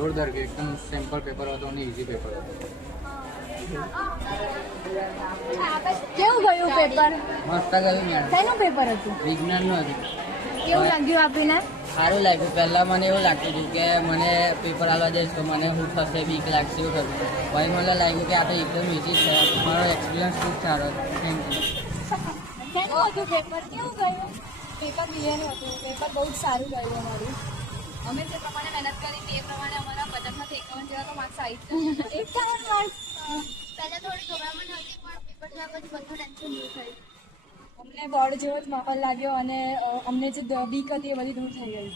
જોરદાર કે એકદમ સિમ્પલ પેપર હતો અને ઇઝી પેપર હતો. કેવું ગયું પેપર? મસ્ત ગયું મેડમ. શેનું પેપર હતું? વિજ્ઞાનનું હતું. કેવું લાગ્યું આપીને? સારું લાગ્યું. પહેલાં મને એવું લાગતું હતું કે મને પેપર આવવા જઈશ તો મને શું થશે, બીક લાગશે, એવું થતું. પછી મને લાગ્યું કે આ તો એકદમ ઇઝી છે. મારો એક્સપિરિયન્સ ખૂબ સારો હતો. Thank you. શેનું હતું પેપર? કેવું ગયું? પેપર બીએનું હતું. પેપર બહુ જ સારું ગયું અમારું. અમે જે પ્રમાણે મહેનત કરી તે પ્રમાણે અમારા 50માંથી 51 જેવા તો માર્ક્સ આવી જ 51 માર્ક્સ. પહેલા થોડી ગભરામણ હતી પણ પેપર થયા પછી બધું ટેન્શન દૂર થયું. અમને બોર્ડ જેવો જ માહોલ લાગ્યો અને અમને જે બીક હતી એ બધી દૂર થઈ ગઈ.